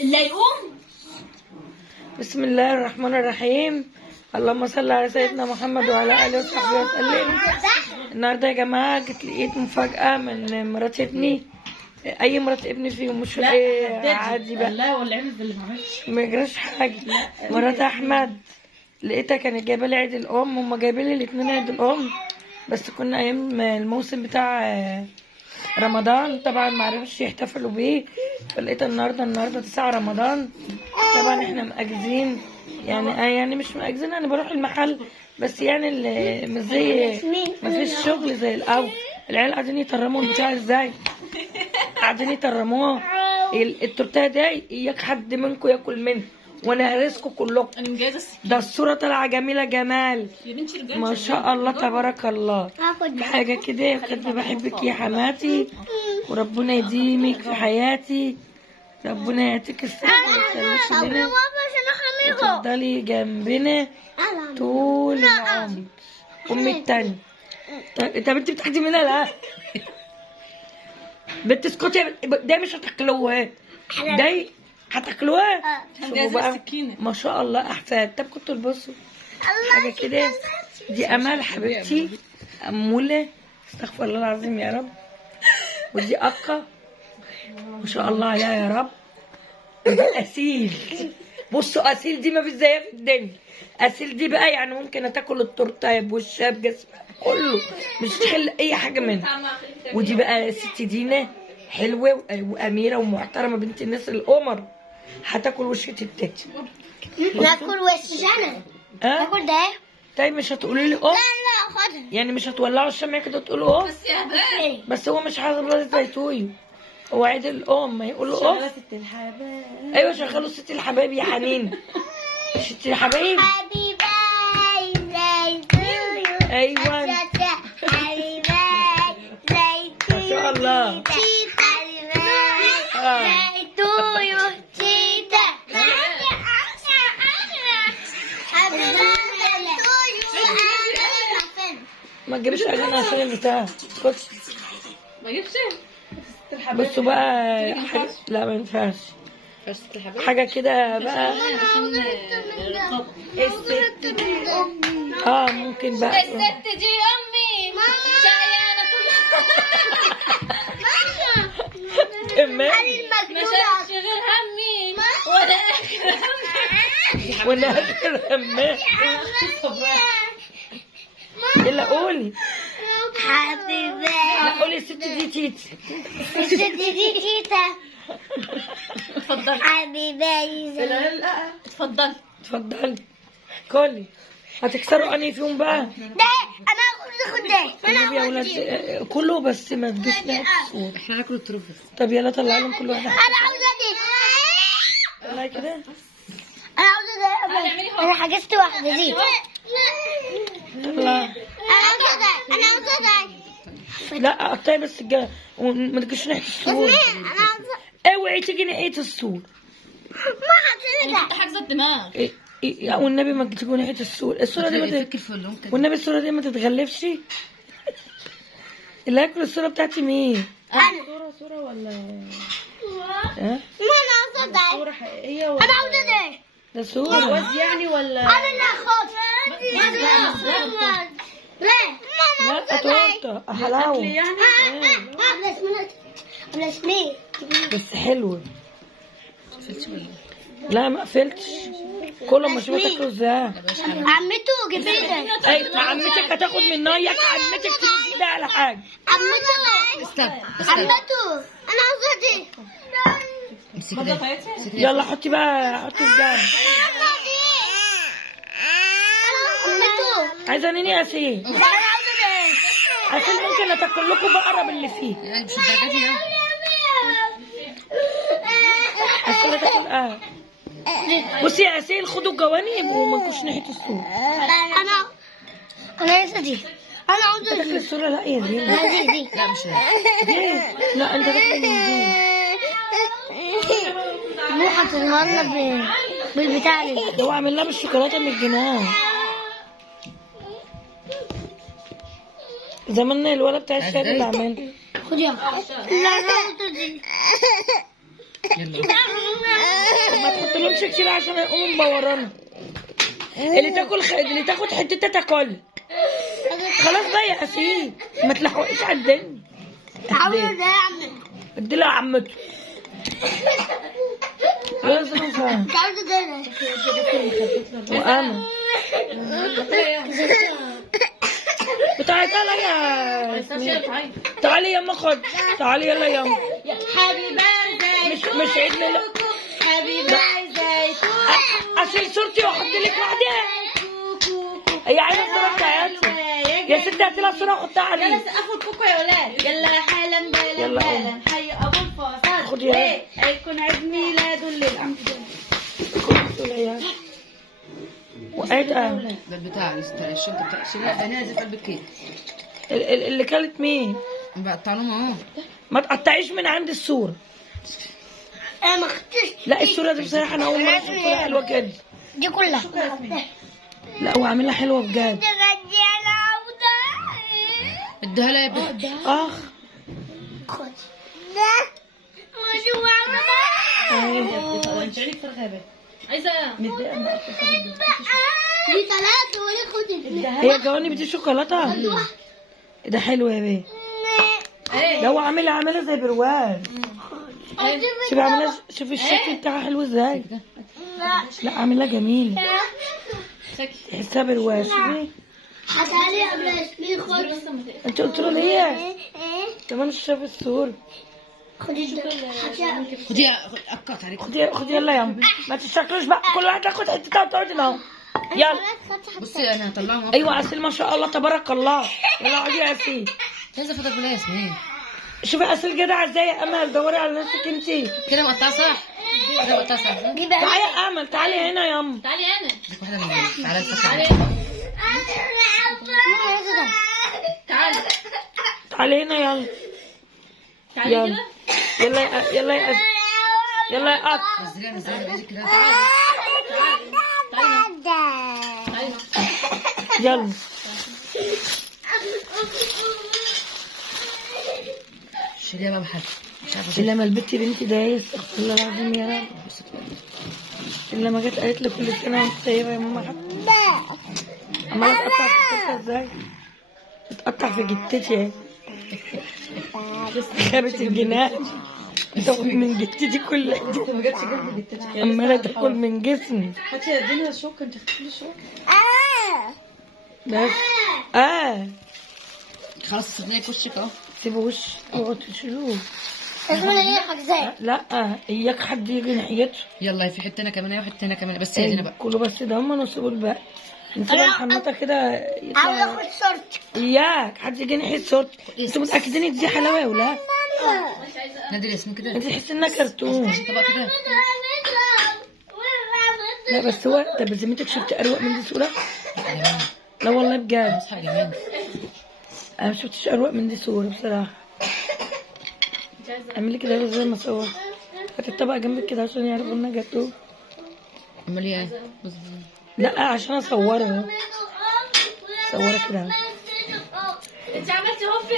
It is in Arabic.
اللي يقوم. بسم الله الرحمن الرحيم. اللهم صل على سيدنا محمد وعلى اله وصحبه وسلم. النهارده يا جماعه لقيت مفاجاه من مرات ابني. اي مرات ابني فيهم مش ايه عادي بقى. لا ولا عملت اللي ما عملتش. ما يجراش حاجه. مرات احمد لقيتها كانت جايبه لي عيد الام، هما جايبين لي الاثنين عيد الام، بس كنا ايام الموسم بتاع رمضان طبعا ما عرفش يحتفلوا بيه، فلقيتها النهارده 9 رمضان. طبعا احنا مأجزين يعني مش مأجزين، انا بروح المحل بس يعني مش زي ما فيش شغل زي الاول. العيال قاعدين يترموا البتاع ازاي، قاعدين يترموه. التورتيه دي اياك حد منكم ياكل منها وانا هرسكم كلكم. انا مجهزه السكين. ده الصوره طالعه جميله جمال يا بنتي رجعت ما شاء الله تبارك الله. حاجه كده كنت بحبك يا حماتي وربنا يديمك في حياتي، ربنا يعطيك الصحه ويخليكي لنا وتفضلي جنبنا طول العمر. امي التانية. طب انت بتاخدي منها لا بنت اسكتي، ده مش هتاكلوها، ده هتاكلوها. شوفوا بقى ما شاء الله احفاد. طب كنتوا تبصوا حاجه كده. دي امال حبيبتي اموله، استغفر الله العظيم يا رب. ودي اكا ما شاء الله عليها يا رب. ودي اسيل، بصوا اسيل دي ما فيش زيها في الدنيا. اسيل دي بقى يعني ممكن تاكل التورته بوشها بجسمها كله، مش تخلي اي حاجه منها. ودي بقى ست دينا حلوه واميره ومحترمه بنت الناس القمر، هتاكل وش التات. ناكل وش انا ناكل ده. طيب مش هتقولي لي لا خدها يعني مش هتولعوا الشمع كده تقولوا بس يا هبال. بس هو مش حاضر ولا زي تويو، هو عيد الام ما يقولوا ست الحبايب. ايوه شغلوا ست الحبايب يا حنين. ست الحبايب حبيبي زي تويو. ايوه حبيبي زي تويو. ما شاء الله. زي تويو تيتا. ما تجيبش اجنه عشان البتاع. اسكتي. ما جبتش ست الحبايب. بصوا بقى حاجة. لا ما ينفعش ست الحبايب حاجه كده بقى. عشان الرقابه. الست دي ممكن بقى الست دي امي شقيانه كلها. اما ما شالتش غير همي ولا اخر همي وانا اخر اما الا قولي. حبيبي لا قولي الست دي تيتي. الست دي تيتا. اتفضلي. حبيبي زي اتفضلي. اتفضلي كلي. هتكسروا انهي فيهم بقى؟ ده انا اخد ده. طب يا ولاد كله بس ما تجيش ناحية الصورة. احنا هناكل التروفس. طب يلا طلع لهم كل واحد. انا عاوزه دي. طلع كده. انا عاوزه ده. انا حجزت واحده دي. طلع. انا عاوزه ده. انا عاوزه ده. لا قطعي بس وما تجيش ناحية الصورة. انا عاوزه. اوعي تيجي ناحية الصورة. ما حطيت كنت حاجزه الدماغ. والنبي ما تجيبوا ناحية الصورة. الصورة دي ما والنبي الصورة دي ما تتغلفش. اللي هياكل الصورة بتاعتي مين؟ انا صوره ولا ها؟ ما انا عاوزه ده. صوره حقيقيه ولا انا عاوزه ده. ده صورة. جواز يعني ولا انا اللي هاخد. لا لا تورتة حلاوة يعني؟ ولا اسمي بس حلوة. لا ما قفلتش. كل ما اشوفها تاكلوا ازاي. عمته جيبي ده. اي عمتك هتاخد من نايك، عمتك تجيب ايدها على حاجة. عمته عمته انا عاوزه دي. يلا حطي بقى، حطي في جنب. عمته عايزة نيني اسيل. انا عاوزه ده. اسيل ممكن اتاكل لكم بقرة باللي فيه. يعني مش الدرجه دي يعني. اسيل هتاكل بصي يا اسيل خدوا الجوانب وما تجوش ناحية الصورة. انا عايزه دي. انا عاوزه تاكل دي. الصورة لا يا زين. دي لا مش دي. لا انت تاكل من دي. مو هتنهارنا بالبتاع دي. ده هو عامل لها بالشوكولاتة من الجنان. زمان الولد بتاع الشاي اللي عمل. خد يلا. لا انا عاوزه دي. ما تحط لهمش كتير عشان يقوموا مبورانا. اللي تاخد حتتها تاكل. خلاص بقى يا ياسين ما تلحقش على الدنيا. ادي لها عمته. وانا تعالي تعالي يا خد تعالي يلا يا حبيبي مش عيد ميلاد حبيبي اشيل صورتي واحط لك واحده. هي عايزه الصوره بتاعتها يا ستي. هاتي لها الصوره وحطها عليه. يلا سقفوا الكوكو يا ولاد. يلا حالا بالا يلا بالا حي ابو الفاصل. خدي يا هيكون عيد ميلاده الليل. عم وقعت بتاع الشنطه بتاع شيلها نازل في قلب الكيك. اللي كلت مين؟ بقطع لهم اهو. ما تقطعيش من عند الصورة. انا ما خدتش لا الصورة دي بصراحة انا اول مرة اشوفها حلوة كده. دي كلها. لا هو عاملها حلوة بجد. اديها لها يا بنت. اخ خد ده مش انت عينك في الغابة. عايزة متضايقة من دي ثلاثة ولا خد هي جوانب دي شوكولاتة. ده حلو يا بيه. ده هو عاملها زي برواز. شوفي عاملها شوفي الشكل بتاعها حلو ازاي. لا عاملها جميلة. تحسها برواز. شوفي حتى قبل اسمي خد. انت قلت له ليه؟ كمان مش شايف الصورة. خدي خديها اقطع عليك. خدي يلا يا عم. ما تشكلوش بقى كل واحد ياخد حتتها وتقعد هنا اهو. يلا بصي انا هطلعهم. ايوه عسل ما شاء الله تبارك الله. يلا اقعدي يا عسل. عايزه فضل بلا ياسمين. شوفي عسل جدع ازاي يا امل. دوري على نفسك انتي. كده مقطعه صح؟ كده مقطعه صح؟ تعالي يا امل تعالي هنا يا ام. تعالي انا. ديك واحده من تعالى تعالي تعالي تعالي هنا يلا. تعالي يلا كده. يلا يا أسل. يلا يا قط. نزليها بايدك كده. تعالي يلا شيليها بقى بحد. مش عارفه الا ما البت بنتي ده استغفر الله العظيم يا رب. الا ما جت قالت لي كل سنه وانت طيبه يا ماما. عماله تقطع في جتتها ازاي؟ بتقطع في جتتي اهي. خابت الجنان. تاخد من جتتي كلها. ما جاتش جنب جتتك. عماله تاكل من جسمي. هاتي اديني الشوكة. انت خدتي لي شوكة. بس خلاص سيبني في وشك اهو. سيبوا وش اقعدوا تشيلوه. لازم الاقي حاجة. لا اياك حد يجي ناحيته. يلا في حته هنا كمان اهي وحته هنا كمان بس هي هنا بقى. كله بس ده هم نصيبوا الباقي. نسيبها محمطه كده عاوز يطلع. اخد صورتي. اياك حد يجي ناحيه صورتي. انتوا متاكدين ان دي حلاوه يا ولاد؟ نادي ياسمين كده. انت تحس انها كرتون. طبق كده. لا بس هو طب بذمتك شفت اروق من دي صوره؟ لا والله بجد مسحه جميل. انا ما شفتش اروق من دي صوره بصراحه. اعملي كده زي ما صور. هات الطبق جنبك كده عشان يعرفوا انها جاتوه. امال ايه؟ لا عشان اصورها. صورها كده. انت عملتي هوفي.